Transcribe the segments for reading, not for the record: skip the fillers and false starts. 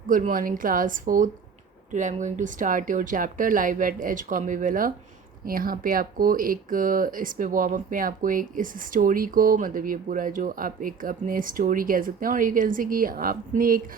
Good morning, class 4th. Today I'm going to start your chapter live at Edgecombe Villa. यहाँ पे आपको एक इस पे वार्म अप में आपको एक इस स्टोरी को मतलब ये पूरा जो आप एक अपने स्टोरी कह सकते हैं और यू कैन से कि आपने एक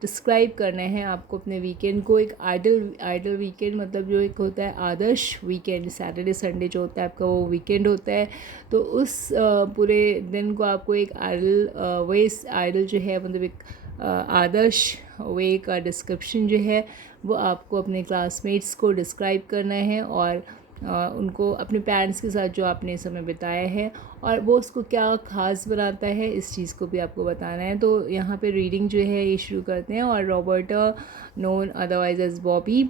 डिस्क्राइब करना है आपको अपने वीकेंड को। एक आइडल वीकेंड मतलब जो एक होता है आदर्श वीकेंड, सैटरडे संडे जो होता है आपका वो वीकेंड होता है। तो उस पूरे दिन को आपको एक आइडल जो है मतलब एक आदर्श वे का डिस्क्रिप्शन जो है वो आपको अपने क्लासमेट्स को डिस्क्राइब करना है और उनको अपने पेरेंट्स के साथ जो आपने समय बिताया है और वो उसको क्या ख़ास बनाता है इस चीज़ को भी आपको बताना है। तो यहाँ पे रीडिंग जो है ये शुरू करते हैं। और Roberta known otherwise as Bobby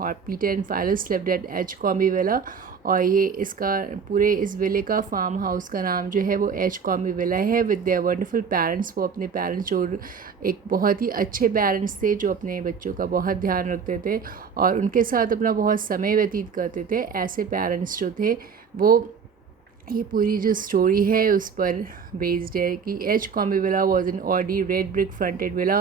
और Peter and Phyllis slept at Edgecombe villa. और ये इसका पूरे इस विले का फार्म हाउस का नाम जो है वो एजकॉम्बी विला है विद देयर वंडरफुल पेरेंट्स। वो अपने पेरेंट्स जो एक बहुत ही अच्छे पेरेंट्स थे जो अपने बच्चों का बहुत ध्यान रखते थे और उनके साथ अपना बहुत समय व्यतीत करते थे, ऐसे पेरेंट्स जो थे वो ये पूरी जो स्टोरी है उस पर बेस्ड है कि एजकॉम्बी विला वॉज इन ऑडी रेड ब्रिक फ्रंटेड विला।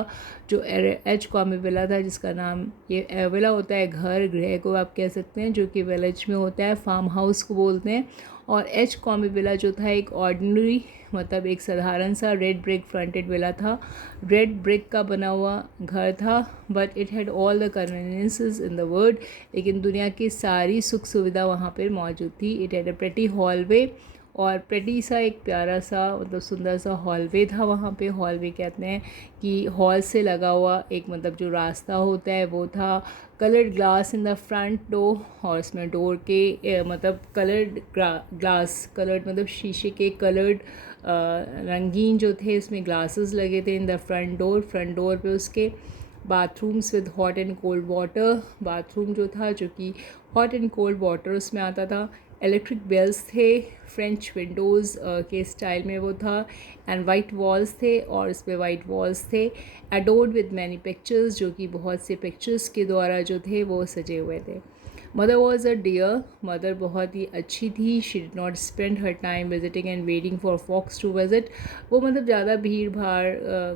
जो एजकॉम्बी विला था जिसका नाम ये विला होता है घर, गृह को आप कह सकते हैं, जो कि विलेज में होता है, फार्म हाउस को बोलते हैं। और एजकॉम्बी विला जो था एक ऑर्डिनरी मतलब एक साधारण सा रेड ब्रिक फ्रंटेड विला था, रेड ब्रिक का बना हुआ घर था। But it had all the conveniences in the world, लेकिन दुनिया की सारी सुख सुविधा वहाँ पर मौजूद थी। It had a pretty hallway और प्रेटी सा एक प्यारा सा मतलब सुंदर सा हॉलवे था वहाँ पे। हॉलवे कहते हैं कि हॉल से लगा हुआ एक मतलब जो रास्ता होता है वो था। Coloured glass in the front door और इसमें डोर के मतलब कलर्ड ग्लास, कलर्ड मतलब शीशे के कलर्ड रंगीन जो थे उसमें ग्लासेस लगे थे इन द फ्रंट डोर पे उसके। Bathrooms with hot and cold water, bathroom जो था जो कि हॉट एंड कोल्ड वाटर उसमें आता था। इलेक्ट्रिक बेल्स थे, फ्रेंच विंडोज़ के स्टाइल में वो था। एंड वाइट वॉल्स थे और इस पर वाइट वॉल्स थे। एडोर्ड विद मैनी पिक्चर्स, जो कि बहुत से पिक्चर्स के द्वारा जो थे वो सजे हुए थे। Mother was a dear, mother बहुत ही अच्छी थी। She did not spend her time visiting and waiting for folks to visit. वो मतलब ज़्यादा भीड़ भाड़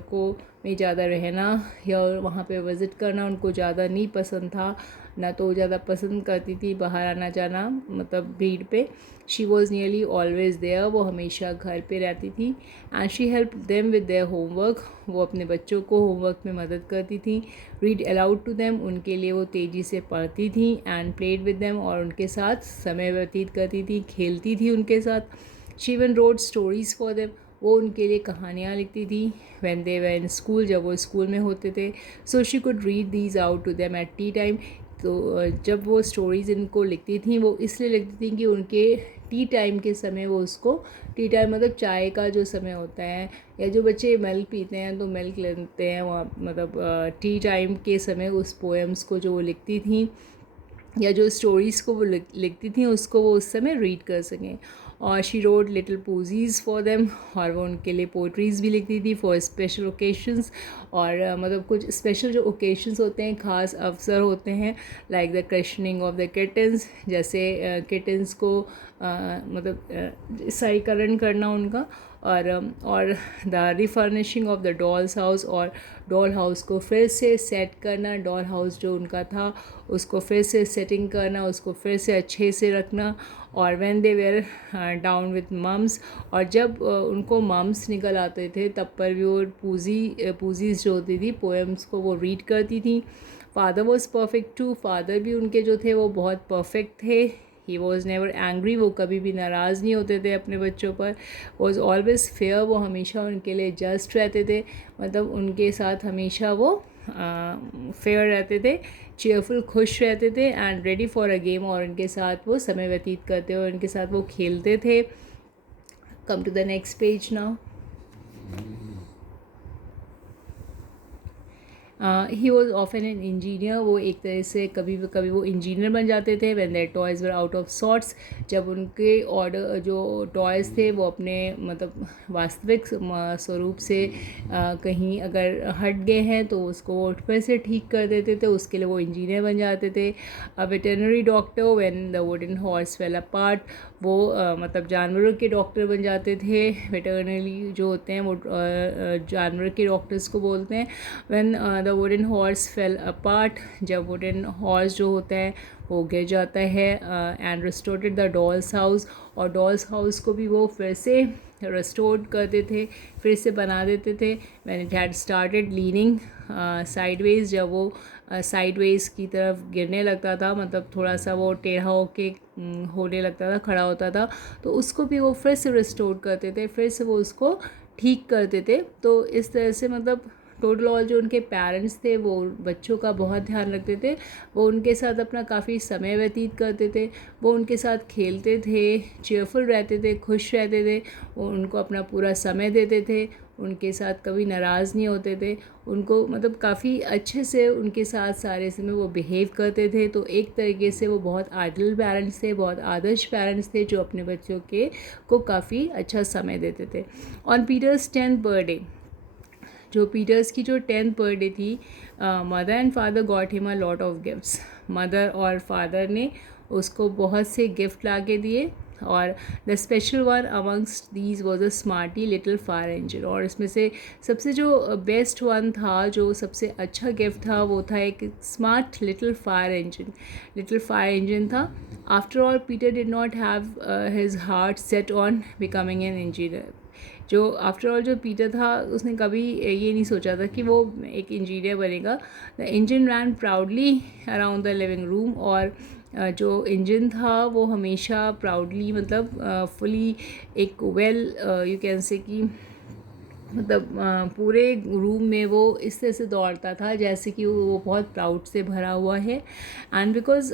को में ज़्यादा रहना या वहाँ पे विज़िट करना उनको ज़्यादा नहीं पसंद था, ना तो ज़्यादा पसंद करती थी बाहर आना जाना मतलब भीड़ पे। She was nearly always there, वो हमेशा घर पे रहती थी। And she help them with their homework, वो अपने बच्चों को होमवर्क में मदद करती थी। रीड अलाउड टू देम, उनके लिए वो तेज़ी से पढ़ती थी। एंड प्लेड विद देम, और उनके साथ समय व्यतीत करती थी, खेलती थी उनके साथ। She even road stories for them, वो उनके लिए कहानियाँ लिखती थी। When they were in school, जब वो स्कूल में होते थे। So she could read these out to them at tea time, तो जब वो स्टोरीज़ इनको लिखती थी वो इसलिए लिखती थी कि उनके टी टाइम के समय वो उसको, टी टाइम मतलब चाय का जो समय होता है या जो बच्चे मिल्क पीते हैं तो मिल्क लेते हैं वहाँ मतलब टी टाइम के समय उस पोएम्स को जो वो लिखती थी या जो स्टोरीज़ को वो लिखती थी उसको वो उस समय रीड कर सकें। और she wrote little poems for them, और वो उनके लिए पोइट्रीज़ भी लिखती थी फॉर स्पेशल ओकेशंस। और मतलब कुछ स्पेशल जो ओकेशंस होते हैं, ख़ास अवसर होते हैं, like the christening of the kittens, जैसे किटन्स को मतलब ईसाईकरण करना उनका। और the refurnishing of the doll's house, और डॉल हाउस को फिर से सेट करना, डॉल हाउस जो उनका था उसको फिर से सेटिंग करना, उसको फिर से अच्छे से रखना। और when they were down with mumps, और जब उनको मम्स निकल आते थे तब पर भी वो पूजीज़ जो होती थी पोएम्स को वो रीड करती थी। Father was perfect too, father भी उनके जो थे वो बहुत परफेक्ट थे। ही वॉज नेवर एंग्री, वो कभी भी नाराज़ नहीं होते थे अपने बच्चों पर। वॉज ऑलवेज फेयर, वो हमेशा उनके लिए जस्ट रहते थे, मतलब उनके साथ हमेशा वो फेयर रहते थे, चेयरफुल खुश रहते थे। And ready for a game, और उनके साथ वो समय व्यतीत करते और उनके साथ वो खेलते थे। Come to the next page now. He was often an engineer, वो एक तरह से कभी कभी वो इंजीनियर बन जाते थे। When their toys were out of sorts, जब उनके ऑर्डर जो टॉयज़ थे वो अपने मतलब वास्तविक स्वरूप से कहीं अगर हट गए हैं तो उसको वो फिर से ठीक कर देते थे, उसके लिए वो इंजीनियर बन जाते थे। A veterinary doctor, when the wooden horse fell apart, वो मतलब जानवरों के डॉक्टर बन जाते थे। वेटरनरी जो होते हैं वो जानवर के डॉक्टर्स को बोलते हैं। When the wooden horse fell apart, जब वुडन हॉर्स जो होता है वो गिर जाता है। And restored the doll's house, और डॉल्स हाउस को भी वो फिर से रिस्टोर करते थे, फिर से बना देते थे। When it had started leaning sideways, जब वो साइडवेज की तरफ गिरने लगता था, मतलब थोड़ा सा वो टेढ़ा होके होने लगता था, खड़ा होता था, तो उसको भी वो फिर से रिस्टोर करते थे, फिर से वो उसको ठीक करते थे। तो इस तरह से मतलब टोटल ऑल जो उनके पेरेंट्स थे वो बच्चों का बहुत ध्यान रखते थे, वो उनके साथ अपना काफ़ी समय व्यतीत करते थे, वो उनके साथ खेलते थे, चेयरफुल रहते थे, खुश रहते थे, वो उनको अपना पूरा समय देते थे, उनके साथ कभी नाराज़ नहीं होते थे, उनको मतलब काफ़ी अच्छे से उनके साथ सारे समय वो बिहेव करते थे। तो एक तरीके से वो बहुत आइडियल पेरेंट्स थे, बहुत आदर्श पेरेंट्स थे जो अपने बच्चों के को काफ़ी अच्छा समय देते थे। ऑन पीटर्स 10th बर्थडे, जो पीटर्स की जो 10th बर्थडे थी, mother and father got him a lot of gifts. Mother और फादर ने उसको बहुत से गिफ्ट ला के दिए, और the special one amongst these was a smarty little fire engine. और इसमें से सबसे जो बेस्ट वन था, जो सबसे अच्छा गिफ्ट था, वो था एक smart little fire engine. Little fire engine था। After all Peter did not have his heart set on becoming an engineer. जो आफ्टर ऑल जो पीटर था उसने कभी ये नहीं सोचा था कि वो एक इंजीनियर बनेगा। The engine ran proudly around the living room, और जो इंजन था वो हमेशा प्राउडली मतलब फुली एक वेल यू कैन से कि मतलब पूरे रूम में वो इस तरह से दौड़ता था जैसे कि वो बहुत प्राउड से भरा हुआ है। And because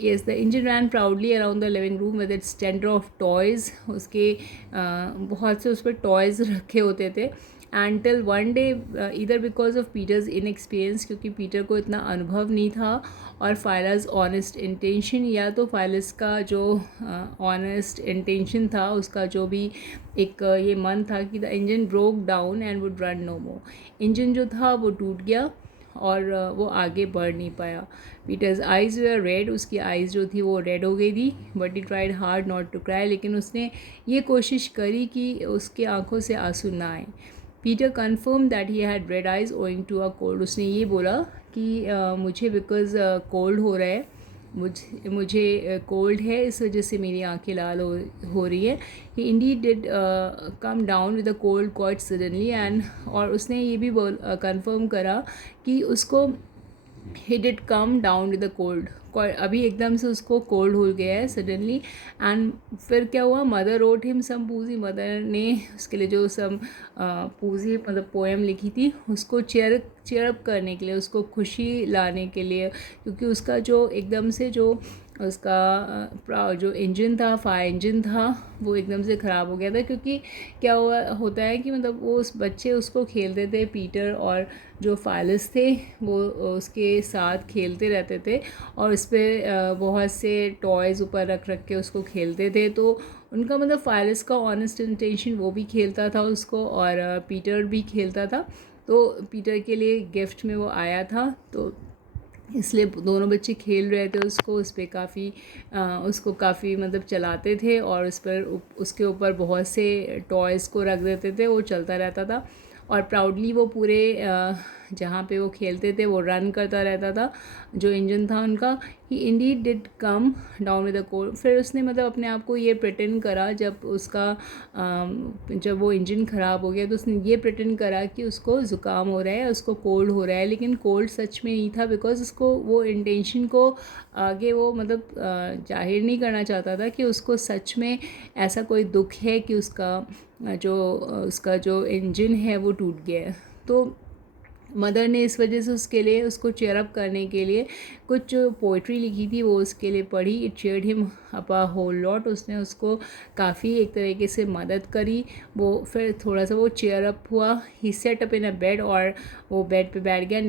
yes, the engine ran proudly around the living room with its tender of toys, उसके बहुत से उस पर टॉयज़ रखे होते थे। एंड टिल वन डे, इधर बिकॉज ऑफ पीटर्स इनएक्सपीरियंस, क्योंकि पीटर को इतना अनुभव नहीं था, और फाइलर्स ऑनेस्ट इंटेंशन, या तो फाइलर्स का जो ऑनेस्ट इंटेंशन था, उसका जो भी एक ये मन था कि the engine broke down and would run no more. Engine जो था वो टूट गया और वो आगे बढ़ नहीं पाया। पीटर्स आइज़ वर रेड, उसकी आइज़ जो थी वो रेड हो गई थी। But he tried hard not to cry, लेकिन उसने ये कोशिश करी कि उसकी आंखों से आंसू ना आए। Peter confirm that he had red eyes owing to a cold, उसने ये बोला कि मुझे बिकॉज कोल्ड हो रहा है, मुझे कोल्ड है, इस वजह से मेरी आंखें लाल हो रही है। He indeed did come down with a cold quite suddenly, and और उसने ये भी कंफर्म करा कि उसको he did come down with the cold, अभी एकदम से उसको कोल्ड हो गया है सडनली। एंड फिर क्या हुआ, मदर रोट हिम सम पूजी, मदर ने उसके लिए जो सम पूजी मतलब पोएम लिखी थी, उसको चेयरअप करने के लिए, उसको खुशी लाने के लिए, क्योंकि उसका जो एकदम से जो उसका जो इंजन था, फायर इंजन था, वो एकदम से ख़राब हो गया था। क्योंकि क्या होता है कि मतलब वो उस बच्चे उसको खेलते थे, पीटर और जो फाइलर्स थे वो उसके साथ खेलते रहते थे, और उस पर बहुत से टॉयज़ ऊपर रख के उसको खेलते थे। तो उनका मतलब फाइलर्स का ऑनेस्ट इंटेंशन, वो भी खेलता था उसको, और पीटर भी खेलता था। तो पीटर के लिए गिफ्ट में वो आया था, तो इसलिए दोनों बच्चे खेल रहे थे उसको, उस पर काफ़ी उसको काफ़ी मतलब चलाते थे, और उस पर उसके ऊपर बहुत से टॉयज़ को रख देते थे, वो चलता रहता था। और प्राउडली वो पूरे जहाँ पे वो खेलते थे वो रन करता रहता था, जो इंजन था उनका। He indeed did come down with the cold, फिर उसने मतलब अपने आप को ये प्रिटेंड करा, जब उसका जब वो इंजन ख़राब हो गया तो उसने ये प्रिटेंड करा कि उसको ज़ुकाम हो रहा है, उसको कोल्ड हो रहा है, लेकिन कोल्ड सच में नहीं था, बिकॉज उसको वो इंटेंशन को आगे वो मतलब जाहिर नहीं करना चाहता था कि उसको सच में ऐसा कोई दुख है कि उसका जो इंजन है वो टूट गया है। तो मदर ने इस वजह से उसके लिए, उसको चेयर अप करने के लिए कुछ पोइट्री लिखी थी, वो उसके लिए पढ़ी। It cheered him up a whole lot, उसने उसको काफ़ी एक तरीके से मदद करी। वो फिर थोड़ा सा वो चेयर अप हुआ। He sat up in a bed, और वो बेड पे बैठ गया।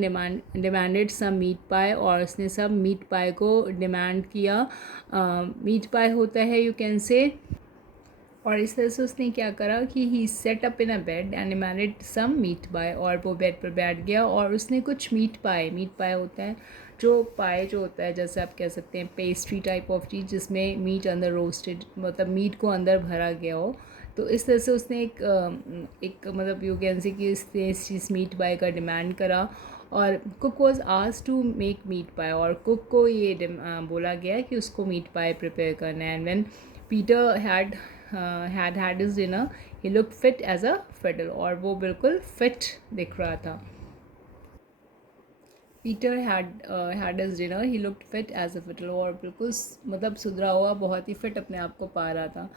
डिमांडेड सम मीट पाए, और उसने सब मीट पाए को डिमांड किया। मीट पाए होता है, यू कैन से। और इस तरह से उसने क्या करा कि he sat up in a bed and demanded some meat pie, और वो बेड पर बैठ गया और उसने कुछ मीट पाए होता है जो पाए जो होता है, जैसे आप कह सकते हैं पेस्ट्री टाइप ऑफ चीज़ जिसमें मीट अंदर रोस्टेड, मतलब मीट को अंदर भरा गया हो। तो इस तरह से उसने एक मतलब यू कैन से कि इसने इस चीज़ मीट पाए का डिमांड करा। और cook was asked to make meat pie, और कुक को ये बोला गया कि उसको मीट पाए प्रिपेयर करना है। And when Peter had his dinner, he looked fit as a fiddle, और वो बिल्कुल फिट दिख रहा था। Peter had his dinner, he looked fit as a fiddle, और बिल्कुल मतलब सुधरा हुआ, बहुत ही फिट अपने आप को पा रहा था।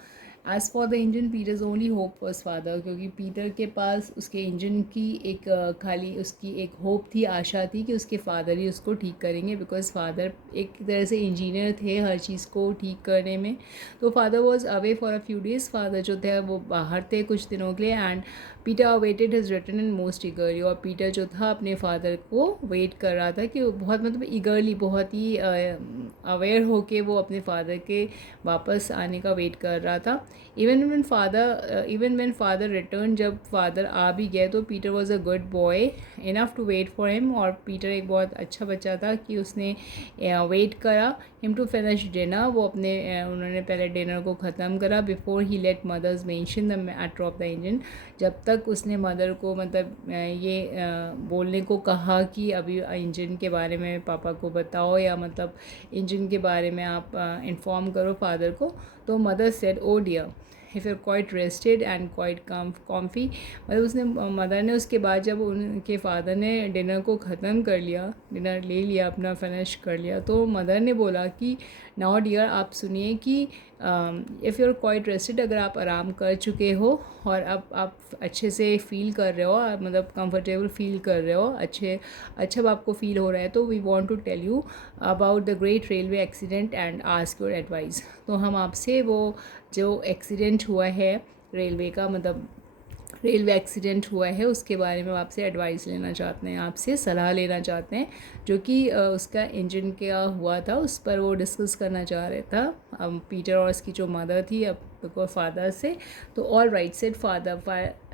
As for the engine, Peter's only hope was father, क्योंकि पीटर के पास उसके इंजन की एक खाली उसकी एक होप थी, आशा थी कि उसके फादर ही उसको ठीक करेंगे, बिकॉज फादर एक तरह से इंजीनियर थे हर चीज़ को ठीक करने में। तो father was away for a few days, father जो थे वो बाहर थे कुछ दिनों के लिए। And Peter awaited his return in most ईगरली, और पीटर जो था अपने फादर को वेट कर रहा था कि वो बहुत मतलब ईगरली, बहुत ही अवेयर होके वो अपने फादर के वापस आने का वेट कर रहा था। इवन व्हेन फादर रिटर्न, जब फादर आ भी गए तो Peter was a good boy enough to wait for him, और पीटर एक बहुत अच्छा बच्चा था कि उसने वेट करा हिम टू फिनिश डिनर। वो अपने उन्होंने पहले डिनर को ख़त्म करा before he let mother's mention the matter of the engine. जब तक उसने मदर को मतलब ये बोलने को कहा कि अभी इंजन के बारे में पापा को बताओ, या मतलब इंजन के बारे में आप इन्फॉर्म करो फादर को। तो mother said oh dear, if you quite rested and quite comfy, मतलब उसने मदर ने उसके बाद जब उनके फादर ने डिनर को ख़त्म कर लिया, डिनर ले लिया अपना फिनिश कर लिया, तो मदर ने बोला कि नाउ डियर, आप सुनिए कि इफ़ यूर क्वाइट रेस्टेड, अगर आप आराम कर चुके हो और अब आप अच्छे से फील कर रहे हो, मतलब कंफर्टेबल फील कर रहे हो, अच्छा आपको फील हो रहा है, तो we want to tell you about the great railway accident and ask your advice. तो हम आपसे वो जो एक्सीडेंट हुआ है रेलवे का, मतलब रेलवे एक्सीडेंट हुआ है उसके बारे में आपसे एडवाइस लेना चाहते हैं, आपसे सलाह लेना चाहते हैं, जो कि उसका इंजन क्या हुआ था उस पर वो डिस्कस करना चाह रहा था पीटर और उसकी जो मदर थी अब फादर से। तो all right said father,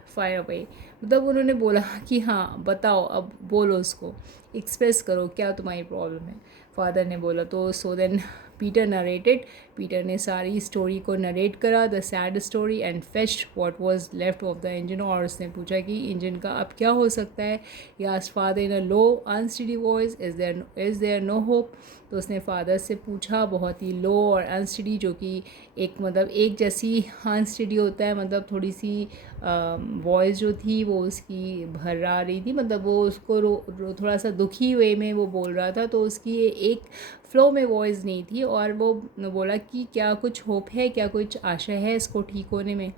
fire away, मतलब उन्होंने बोला कि हाँ बताओ, अब बोलो, उसको एक्सप्रेस करो क्या तुम्हारी प्रॉब्लम है। फादर ने बोला, तो so then Peter narrated, Peter ने सारी स्टोरी को नरेट करा, the sad story, and fetched what was left of the engine, और उसने पूछा कि इंजन का अब क्या हो सकता है। He asked father in a low unsteady voice, is there no hope. तो उसने फादर से पूछा बहुत ही लो और अनस्टेडी, जो कि एक मतलब एक जैसी अनस्टेडी होता है, मतलब थोड़ी सी वॉइस जो थी वो उसकी भर्रा रही थी, मतलब वो उसको थोड़ा सा दुखी वे में वो बोल रहा था, तो उसकी एक फ्लो में वॉइस नहीं थी। और वो बोला कि क्या कुछ होप है, क्या कुछ आशा है इसको ठीक होने में।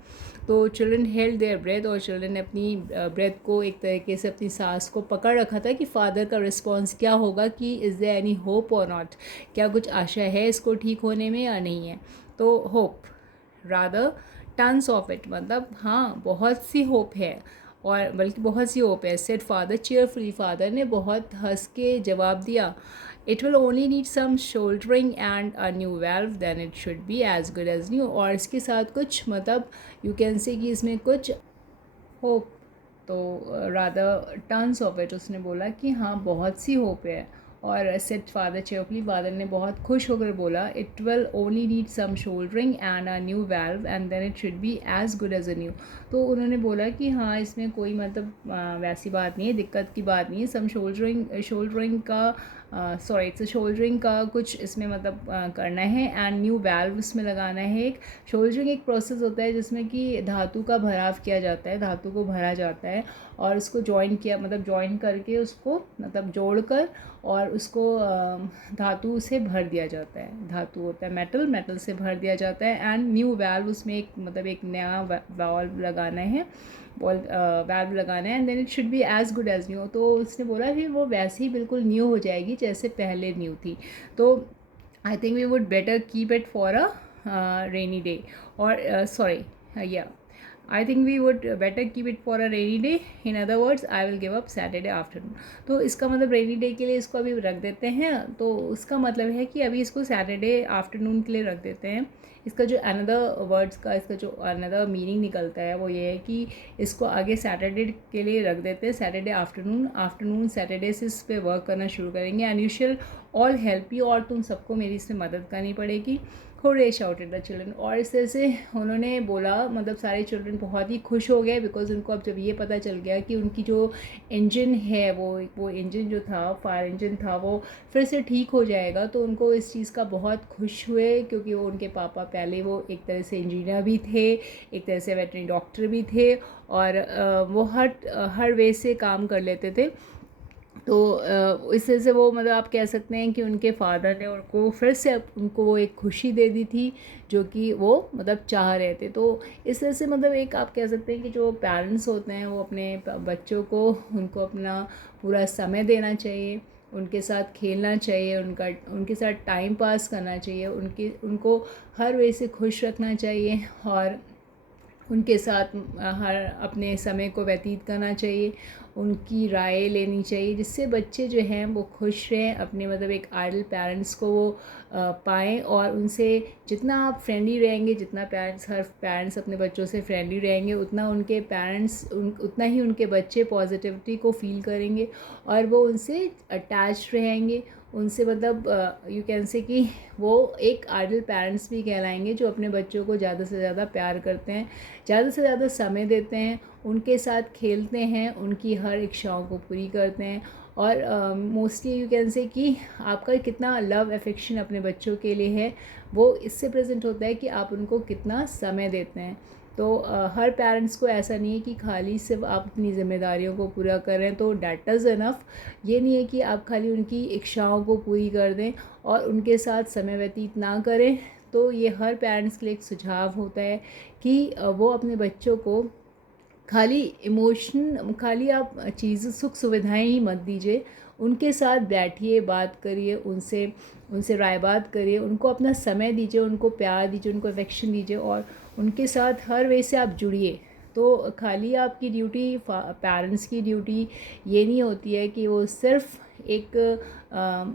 तो चिल्ड्रन हेल्ड देयर ब्रेथ, और चिल्ड्रन ने अपनी ब्रेथ को एक तरीके से अपनी सांस को पकड़ रखा था कि फादर का रिस्पॉन्स क्या होगा, कि इज़ देयर एनी होप और नॉट, क्या कुछ आशा है इसको ठीक होने में या नहीं है। तो hope rather tons of it, मतलब हाँ बहुत सी होप है, और बल्कि बहुत सी होप है, सेड फादर चीयरफुली, फादर ने बहुत हंस के जवाब दिया। It will only need some soldering and a new valve, then it should be as good as new. और इसके साथ कुछ मतलब यू कैन से कि इसमें कुछ होप, तो रादर टर्न्स ऑफ इट, उसने बोला कि हाँ बहुत सी होप है। और सेट फादर चेयरफुली, फादर ने बहुत खुश होकर बोला, it will only need some soldering and a new valve and then it should be as good as a new. तो उन्होंने बोला कि हाँ इसमें कोई मतलब वैसी बात नहीं है, दिक्कत की बात नहीं है। सम शोल्डरिंग का शोल्डरिंग का कुछ इसमें मतलब करना है, एंड न्यू वेल्व उसमें लगाना है। एक शोल्डरिंग एक प्रोसेस होता है जिसमें कि धातु का भराव किया जाता है, धातु को भरा जाता है और उसको जॉइन किया, मतलब जॉइन करके उसको मतलब जोड़कर और उसको धातु से भर दिया जाता है। धातु होता है मेटल से भर दिया जाता है। एंड न्यू वाल्व, उसमें एक मतलब एक नया वाल्व लगाना है, वैल्व लगाना है and then it should be as good as new. तो उसने बोला कि वो वैसे ही बिल्कुल न्यू हो जाएगी जैसे पहले न्यू थी। तो I think we would better keep it for a rainy day और सॉरी या I think we would better keep it for a rainy day. In other words, I will give up Saturday afternoon. तो इसका मतलब rainy day के लिए इसको अभी रख देते हैं। तो उसका मतलब है कि अभी इसको सैटरडे आफ्टरनून के लिए रख देते हैं। इसका जो अनदर वर्ड्स का इसका जो अनदर मीनिंग निकलता है वो ये है कि इसको आगे सैटरडे के लिए रख देते हैं, सैटरडे आफ्टरनून सैटरडे से इस पर वर्क करना शुरू करेंगे and you shall all help you, और तुम सबको मेरी इसमें मदद करनी पड़ेगी। Hurray shouted the children. और इस तरह से उन्होंने बोला, मतलब सारे चिल्ड्रन बहुत ही खुश हो गए बिकॉज उनको अब जब ये पता चल गया कि उनकी जो इंजन है वो इंजन जो था, फायर इंजन था, वो फिर से ठीक हो जाएगा। तो उनको इस चीज़ का बहुत खुश हुए क्योंकि वो उनके पापा पहले वो एक तरह से इंजीनियर भी थे, एक तरह से वेटरनरी डॉक्टर भी थे और वो हर वे से काम कर लेते थे। तो इस तरह से वो मतलब आप कह सकते हैं कि उनके फादर ने उनको फिर से उनको वो एक खुशी दे दी थी जो कि वो मतलब चाह रहे थे। तो इस तरह से मतलब एक आप कह सकते हैं कि जो पेरेंट्स होते हैं वो अपने बच्चों को उनको अपना पूरा समय देना चाहिए, उनके साथ खेलना चाहिए, उनके साथ टाइम पास करना चाहिए, उनको हर वे से खुश रखना चाहिए और उनके साथ हर अपने समय को व्यतीत करना चाहिए, उनकी राय लेनी चाहिए जिससे बच्चे जो हैं वो खुश रहें, अपने मतलब एक आइडल पेरेंट्स को वो पाएँ और उनसे जितना आप फ्रेंडली रहेंगे, जितना हर पेरेंट्स अपने बच्चों से फ्रेंडली रहेंगे उतना उनके उतना ही उनके बच्चे पॉजिटिविटी को फील करेंगे और वो उनसे अटैच रहेंगे, उनसे मतलब यू कैन से कि वो एक आइडल पेरेंट्स भी कहलाएंगे जो अपने बच्चों को ज़्यादा से ज़्यादा प्यार करते हैं, ज़्यादा से ज़्यादा समय देते हैं, उनके साथ खेलते हैं, उनकी हर इच्छाओं को पूरी करते हैं और मोस्टली यू कैन से कि आपका कितना लव अफेक्शन अपने बच्चों के लिए है वो इससे प्रेजेंट होता है कि आप उनको कितना समय देते हैं। तो हर पेरेंट्स को ऐसा नहीं है कि खाली सिर्फ आप अपनी ज़िम्मेदारियों को पूरा करें तो डैट इज़ इनफ। ये नहीं है कि आप खाली उनकी इच्छाओं को पूरी कर दें और उनके साथ समय व्यतीत ना करें। तो ये हर पेरेंट्स के लिए एक सुझाव होता है कि वो अपने बच्चों को खाली आप सुख सुविधाएं ही मत दीजिए, उनके साथ बैठिए, बात करिए, उनसे राय बात करिए, उनको अपना समय दीजिए, उनको प्यार दीजिए, उनको अफेक्शन दीजिए और उनके साथ हर वे से आप जुड़िए। तो खाली आपकी ड्यूटी, पेरेंट्स की ड्यूटी ये नहीं होती है कि वो सिर्फ एक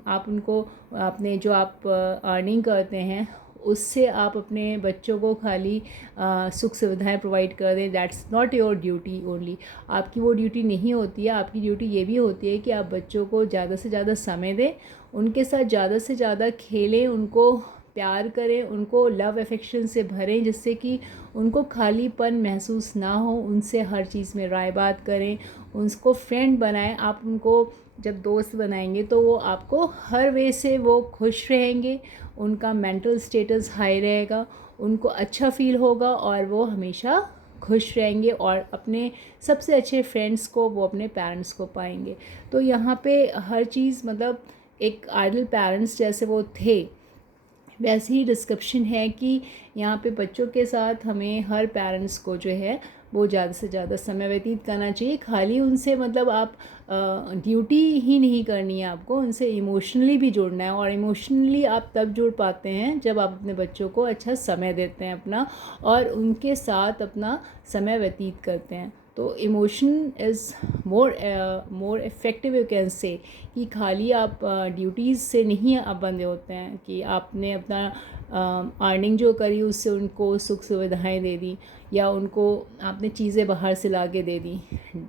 आप उनको अपने जो आप अर्निंग करते हैं उससे आप अपने बच्चों को खाली सुख सुविधाएं प्रोवाइड कर दें। That's not your duty only. आपकी वो ड्यूटी नहीं होती है। आपकी ड्यूटी ये भी होती है कि आप बच्चों को ज़्यादा से ज़्यादा समय दें, उनके साथ ज़्यादा से ज़्यादा खेलें, उनको प्यार करें, उनको लव अफेक्शन से भरें जिससे कि उनको खालीपन महसूस ना हो, उनसे हर चीज़ में राय बात करें, उनको फ्रेंड बनाएं। आप उनको जब दोस्त बनाएंगे तो वो आपको हर वे से वो खुश रहेंगे, उनका मेंटल स्टेटस हाई रहेगा, उनको अच्छा फील होगा और वो हमेशा खुश रहेंगे और अपने सबसे अच्छे फ्रेंड्स को वो अपने पेरेंट्स को पाएंगे। तो यहाँ पे हर चीज़ मतलब एक आइडल पेरेंट्स जैसे वो थे वैसे ही डिस्क्रिप्शन है कि यहाँ पे बच्चों के साथ हमें हर पेरेंट्स को जो है वो ज़्यादा से ज़्यादा समय व्यतीत करना चाहिए। खाली उनसे मतलब आप ड्यूटी ही नहीं करनी है, आपको उनसे इमोशनली भी जुड़ना है और इमोशनली आप तब जुड़ पाते हैं जब आप अपने बच्चों को अच्छा समय देते हैं अपना और उनके साथ अपना समय व्यतीत करते हैं। तो emotion is more effective you can say कि खाली आप ड्यूटीज़ से नहीं आप बंधे होते हैं कि आपने अपना अर्निंग जो करी उससे उनको सुख सुविधाएं दे दी या उनको आपने चीज़ें बाहर से ला के दे दी।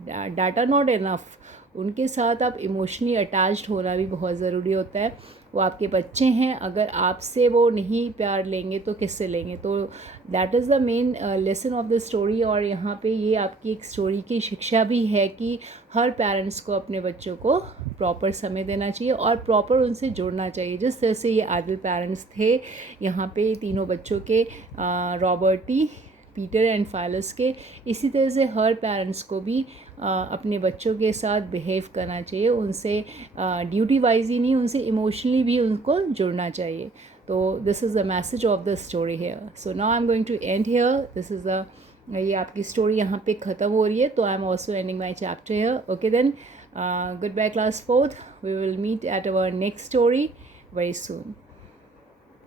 Data not enough. उनके साथ आप इमोशनली अटैच्ड होना भी बहुत ज़रूरी होता है। वो आपके बच्चे हैं, अगर आपसे वो नहीं प्यार लेंगे तो किससे लेंगे। तो that is the main lesson of the story. और यहाँ पे ये आपकी एक स्टोरी की शिक्षा भी है कि हर पेरेंट्स को अपने बच्चों को प्रॉपर समय देना चाहिए और प्रॉपर उनसे जुड़ना चाहिए। जिस तरह से ये आइडल पेरेंट्स थे यहाँ पे तीनों बच्चों के, रॉबर्टी, पीटर एंड फाइलस के, इसी तरह से हर पेरेंट्स को भी अपने बच्चों के साथ बिहेव करना चाहिए, उनसे ड्यूटी वाइज ही नहीं, उनसे इमोशनली भी उनको जुड़ना चाहिए। तो this is the message of the story here. So now I am going to end here. This is the ये आपकी स्टोरी यहाँ पे ख़त्म हो रही है, तो I am also ending my chapter here. Okay then, goodbye class 4th. We will meet at our next story very soon.